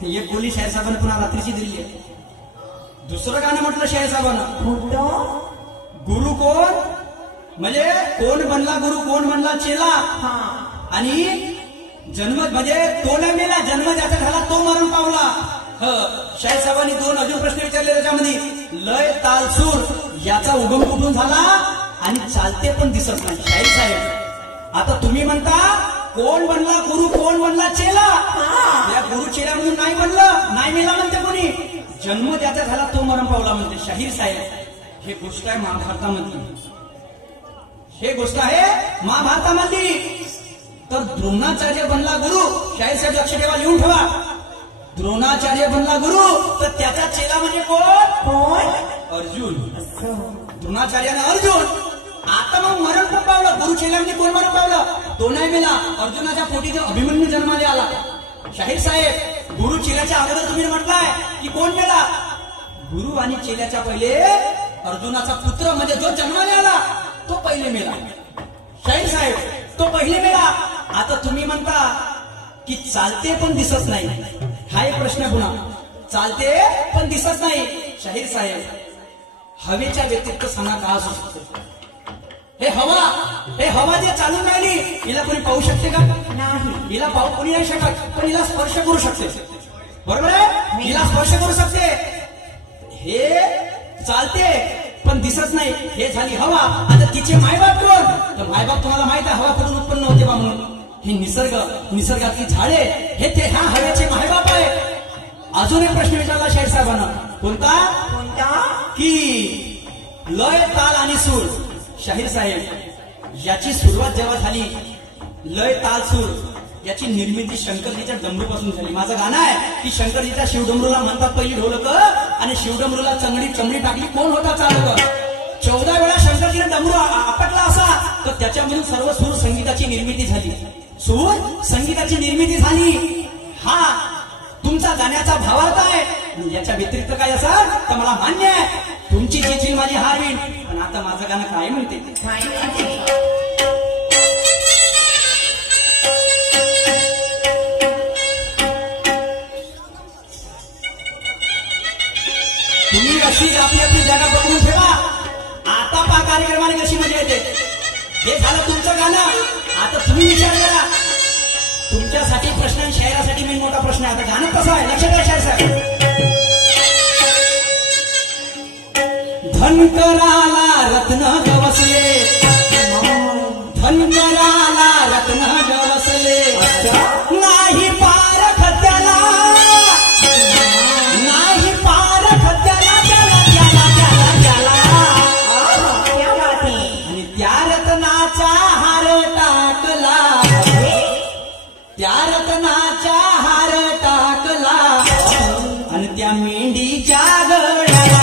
एक बोली शाहीर साहेबांना पुन्हा रात्रीची दिली आहे. दुसरं गाणं म्हटलं शाहीर साहेबांना, गुरु कोण म्हणजे कोण बनला गुरु, कोण बनला चेला. आणि जन्म म्हणजे तो नाही मेला, जन्म ज्याचा झाला तो मरण पावला. शाहीर साहेबांनी दोन अजून प्रश्न विचारले त्याच्यामध्ये. लय ताल सूर याचा उगम कुठून झाला आणि चालते पण दिसत नाही. शाहीर साहेब आता तुम्ही म्हणता कोण बनला गुरु, कोण बनला चेला. या गुरु चेला म्हणून नाही बनलं, नाही मेला म्हणते कोणी. जन्म ज्याचा झाला तो मरण पावला म्हणते. शाहीर साहेब हे गोष्ट आहे महाभारतामधली, हे गोष्ट आहे महाभारतामधली. तर द्रोणाचार्य बनला गुरु. शाहीर साहेब लक्ष ठेवा, लिहून ठेवा. द्रोणाचार्य बनला गुरु तर त्याचा चेला म्हणजे कोण? अर्जुन. द्रोणाचार्याने अर्जुन. आता मग मरण पण पावलं. गुरु चेला म्हणजे कोण मरण पावलं? तो नाही मेला. अर्जुनाच्या पोटी जो अभिमन्यू जन्माला आला. शाहीर साहेब गुरु चेल्याच्या अगोदर तुम्ही म्हटलाय की कोण मेला? गुरु आणि चेल्याच्या पहिले अर्जुनाचा पुत्र म्हणजे जो जन्माला आला तो पहिले मेला. शाहीर साहेब तो पहिले मेला. आता तुम्ही म्हणता की चालते पण दिसत नाही. हा एक प्रश्न पुन्हा, चालते पण दिसत नाही. शाहीर साहेब हवेच्या व्यतिरिक्त सांगा का असू शकतो? हे हवा जे चालून राहिली हिला कोणी पाहू शकते का? नाही. हिला पाहू कोणी नाही शकत, पण हिला स्पर्श करू शकते. बरोबर आहे, हिला स्पर्श करू शकते. हे चालते पण दिसत नाही. हे झाली हवा. आता तिचे मायबाप कोण? तर मायबाप तुम्हाला माहित आहे हवा कुठून उत्पन्न होते बा म्हणून. हे निसर्गातली झाडे हे ते ह्या हवेचे मायबाप आहे. अजून एक प्रश्न विचारला शाहीर साहेबांना. कोणता? की लय ताल आणि सूर. शाहीर साहेब याची सुरुवात जेव्हा झाली, लय ताल सूर याची निर्मिती शंकरजीच्या डमरूपासून झाली. माझं गाणं आहे की शंकरजीच्या शिवडमरूला म्हणतात पहिली ढोलक आणि शिवडमरूला चमडी टाकली कोण होता चालक. 14 वेळा शंकरजीने डमरू आपटला असा तर त्याच्यामधून सर्व सूर संगीताची निर्मिती झाली. सूर संगीताची निर्मिती झाली. हा तुमचा गाण्याचा भावार्थ आहे. याच्या व्यतिरिक्त काय असा तर मला मान्य आहे तुमची चिची माझी हारवीन. पण आता माझं गाणं काय म्हणते? तुम्ही अशी आपली जागा बघून ठेवा. आता पा कार्यक्रमाने कशी मजा येते. हे झालं तुमचं गाणं. आता तुम्ही विचार करा. तुमच्यासाठी प्रश्न आणि शायरासाठी मी मोठा प्रश्न आहे. आता गाणं कसं आहे लक्षात घ्या शाहीर साहेब. धनकराला रत्न गवसले, धनकराला रत्न गवसले, नाही पारख त्याला, नाही पारख त्याला, त्याला आणि त्या रत्नाचा हार टाकला, त्या रत्नाचा हार टाकला आणि त्या मेंढीच्या गळ्याला.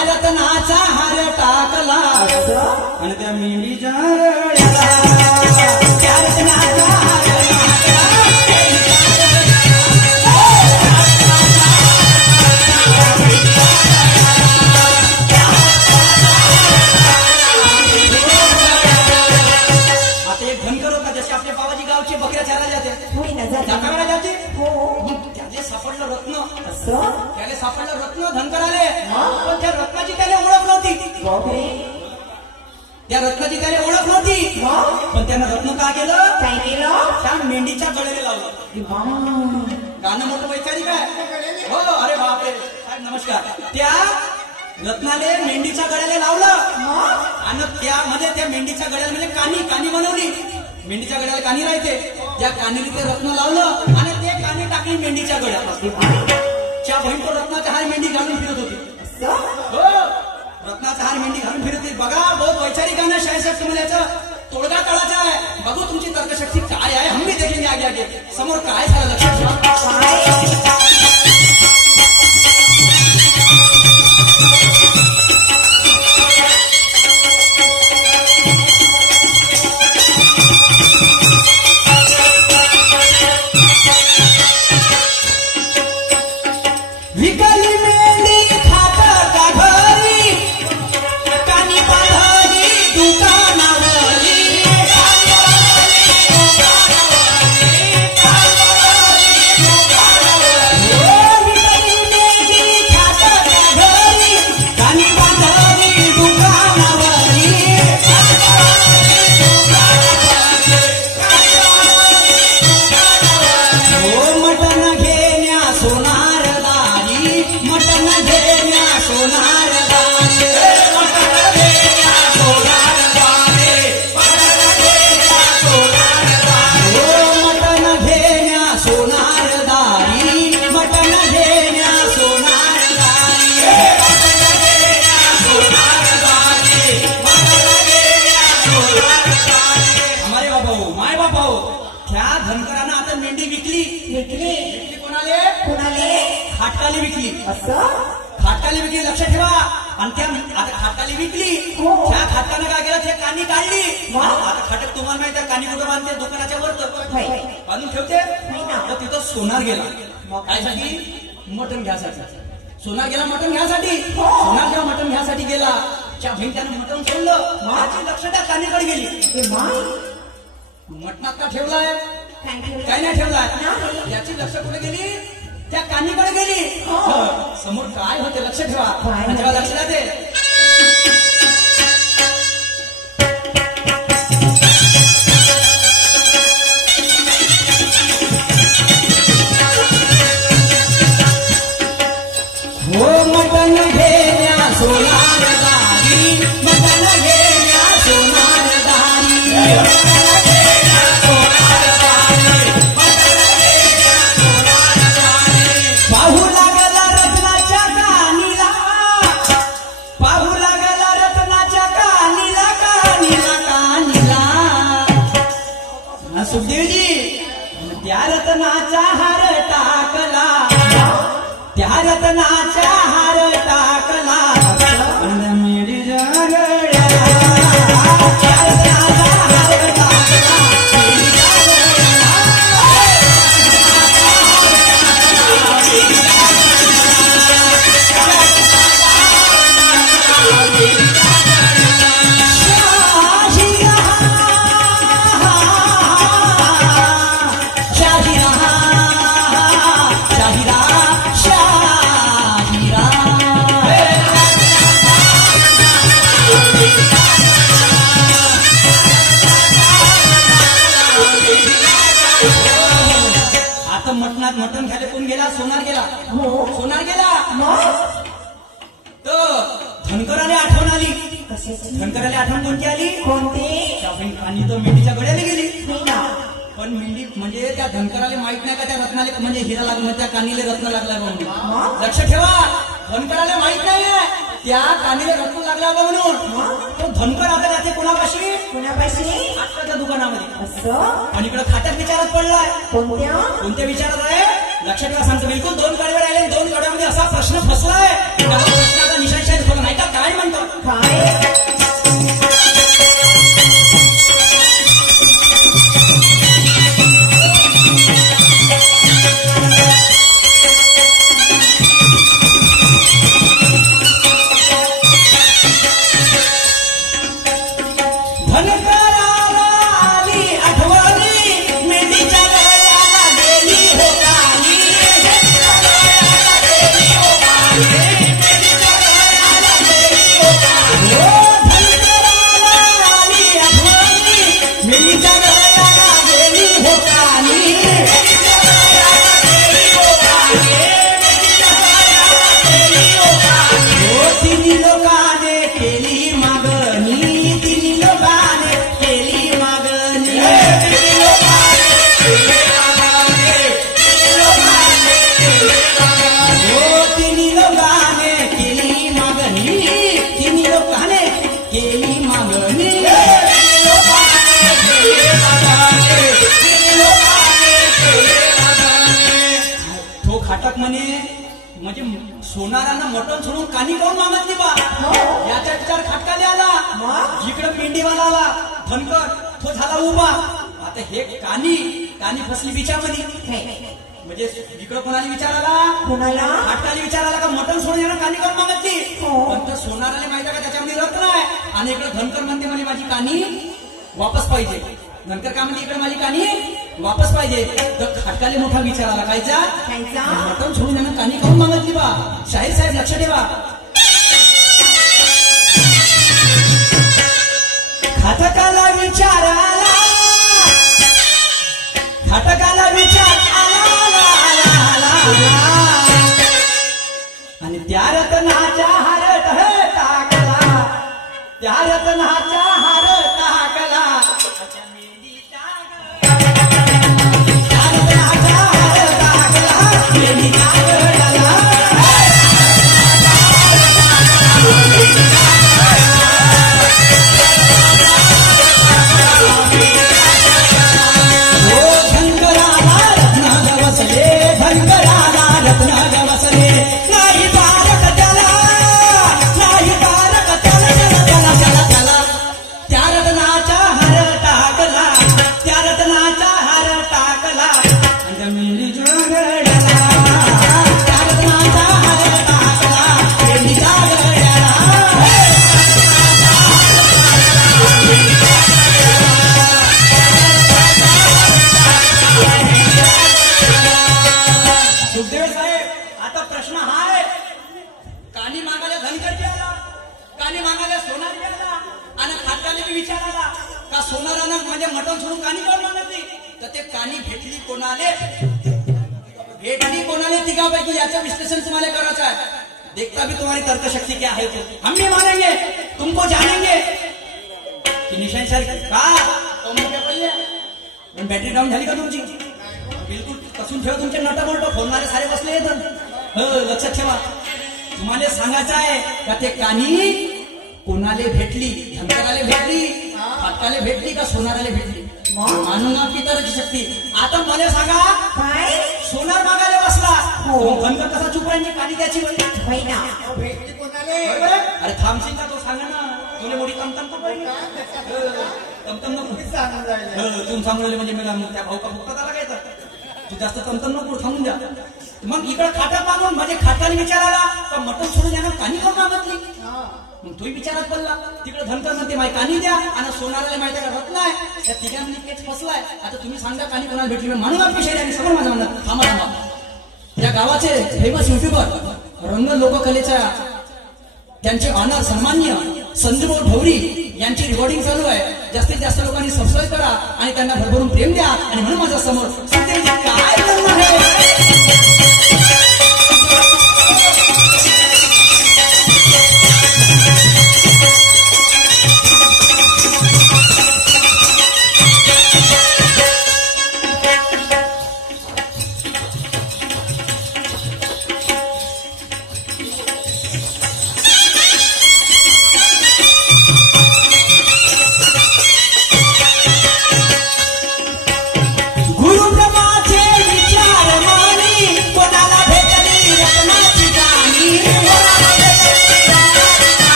रत्नाचा हार टाकला आणि त्या मेंढीच्या गळ्याला, त्या रत्नाचा हार टाकला. आता एक धनकर होता जसे आपल्या बाबाजी गावचे बकऱ्या चारायला जाते. जाते त्याने सापडलं रत्न. त्याने सापडलं रत्न धनकराले. पण त्या रत्नाची त्याला ओळख नव्हती. त्या रत्नाची त्याला ओळख नव्हती. पण त्यानं रत्न काय केलं? त्या मेंढीच्या गळ्याला लावलं. गाणं मोठं वैचारिक आहे. हो अरे बापरे साहेब नमस्कार. त्या रत्नाले मेंढीच्या गळ्याला लावलं आणि त्यामध्ये त्या मेंढीच्या गळ्याला म्हणजे कानी बनवली. मेंढीच्या गळ्याला कानी राहते. त्या कानीला ते रत्न लावलं आणि ते कानी टाकली मेंढीच्या गळ्यात. च्या बहीण तो रत्नाचा हार मेंढी घालून फिरत होती. हो रत्नाचा हार मेंढी घालून फिरत होती. बघा बहुत वैचारिक गाणं शाहीर साहेब तुम्हाला याचं तोडगा तळाचा आहे. बघू तुमची तर्कशक्ती काय आहे. हम भी देखेंगे आगे. आहे समोर काय झालं लक्षात ठेवा. विकली मेंढी खात का घरी कानी बांधली दुकानावरी. विकली मेंढी खात का घरी कानी बांधली दुकानावरी. मटण घेण्या सोनार मटन घेण्या सोनार दारी. मटन घेण्या सोनार दारी. मटन घेण्या सोनार दारी. मटन घेण्या सोनार दारी. हमारे बाबा माय बाबा त्या धनकरानं आता मेंढी विकली. कोणाले खाटकाली विकली. खाटकाली विकली लक्षात ठेवा. आणि त्या आता खाटकाली विकली. त्या खाटकानं काय केलं ते कानी काढली. आता खाटक तुम्हाला माहिती आहे कानी कुठं बांधते दुकानाच्या वर बांधून ठेवते. तर तिथं सोनार गेला कायसाठी मटण घ्यासाठी. सोनार गेला मटण घ्यासाठी. सोनार जेव्हा मटण घ्यासाठी गेला त्या भिंट्यानं मटण सोडलं. माझी लक्ष त्या कानीकडे गेली. मटणात का ठेवलाय काय नाही ठेवलाय याची लक्ष कुठे गेली त्या कानीकडे गेली. समोर काय होते लक्ष ठेवा. जेव्हा लक्ष जाते हो मटण घेण्या सोनार दारी. मटण घेण्या सोनार दारी. पाहू लागला रत्नाच्या कानीला. पाहू लागला रत्नाच्या कानीला. कानीला कानीला सुखदेवजी त्या रत्नाचा हार टाकला. त्या रत्नाचा हार टाकला. मेरी जगड्या त्या रत्नाचा हार टाकला. आता मटणात मटण घ्यायला कोण गेला सोनार गेला. सोनार गेला तर धनकराला आठवण आली. धनकराला आठवण कोणती आली. आणि तो मेंढीच्या गड्याला गेली. पण मेंढी म्हणजे त्या धनकराला माहित नाही का त्या रत्नाला म्हणजे हिरा लागला त्या कानीले रत्न लागला म्हणून. लक्ष ठेवा धनकराला माहित नाहीये त्या कानीले रत्न लागला म्हणून. तो धनकर आता जाते कोणापाशी आत्ताच्या दुकानामध्ये. आणि इकडे खात्यात विचारात पडलाय. कोणत्या विचारात आहे लक्षात ठेवा सांगतो. बिलकुल 2 कडवे राहिले. 2 कडव्यामध्ये असा प्रश्न फसलाय. प्रश्नाचा निशाण शाळेत होता नाही का काय म्हणतो घाटक म्हणे म्हणजे सोनारानं मटण सोडून कानी काऊन मागितली बा याचा विचार खाटकाले आला. इकडे मेंढीवाला आला धनकर तो झाला उभा. आता हे कानी फसली विचारमध्ये म्हणजे इकडं कोणाला विचार आला कोणाला खाटकाला विचार आला का मटण सोडून यानं कानी काऊन मागितली. पण तर सोनाराला माहिती का त्याच्यामध्ये रत्न आहे. आणि इकडे धनकर म्हणते म्हणजे माझी कानी वापस पाहिजे. धनकर का म्हणते इकडे माझी कानी वापस पाहिजे. तर खाटकाले मोठा विचार आला कायचा मटण सोडून यानं कानी काऊन मागितली बा. शाहीर साहेब लक्ष ठेवा. खाटकाला विचार आला खाटकाला विचार आणि त्या रत्नाच्या हार टाकला त्या रत्नाच्या हार टाकला त्या रत्नाच्या हार टाकला मेंढीच्या गळ्याला. भेटली कोणाले तिघापैकी याचं विश्लेषण तुम्हाला करायचं आहे. देखता भी तुम्हारी तर्कशक्ति क्या है हम भी मानेंगे तुमको जानेंगे की निशान सर का पण बॅटरी डाऊन झाली का तुमची. बिलकुल कसून ठेवा तुमचे नट बोलतो फोनवाले सारे बसले लक्षात ठेवा. तुम्हाला सांगायचं आहे का ते कानी कोणाले भेटली धनकराले भेटली फाटकाले भेटली का सोनाराले भेटली. मानून आपली तर्कशक्ती. आता मला सांगा काय सोनार मागायला बसला धनकर कसा चुप राहायची कानी त्याची भेटली कोणाले. अरे थांबशील का तो सांगा ना तुला मोठी कमतम कमतम नको तुम्ही सांगू राहिले म्हणजे मला त्या भाऊ का मुक्त आला काय तर तू जास्त कमतम नको थांबून द्या. मग इकडे खाटा मागून म्हणजे खाटाने विचाराला का मटण सोडून यानं कानी कोण मागितली. मग तोही विचारात पडला. तिकडे धनकर म्हणते माही कानी द्या आणि सोनाराला माहिती का रत्न आहे त्या तिघांनी केच फसलाय. आता तुम्ही सांगा कानी कोणाला भेटली म्हणून आपली शैली आणि समोर माझा म्हणणार थांबा थांबा. या गावाचे फेमस युट्यूबर रंग लोककलेच्या त्यांचे ऑनर सन्मान्य संजूभाऊ ढवरी यांची रेकॉर्डिंग चालू आहे. जास्तीत जास्त लोकांनी सबस्क्राईब करा आणि त्यांना भरभरून प्रेम द्या. आणि म्हणून माझ्या समोर काय करणार आहे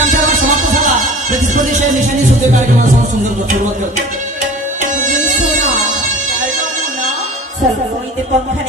इथे आमचा राग समाप्त झाला. प्रतिस्पर्धेच्या निशाणी सुद्धा कार्यक्रमाला सुंदर सुरुवात करतो. सर्व इथे पंखा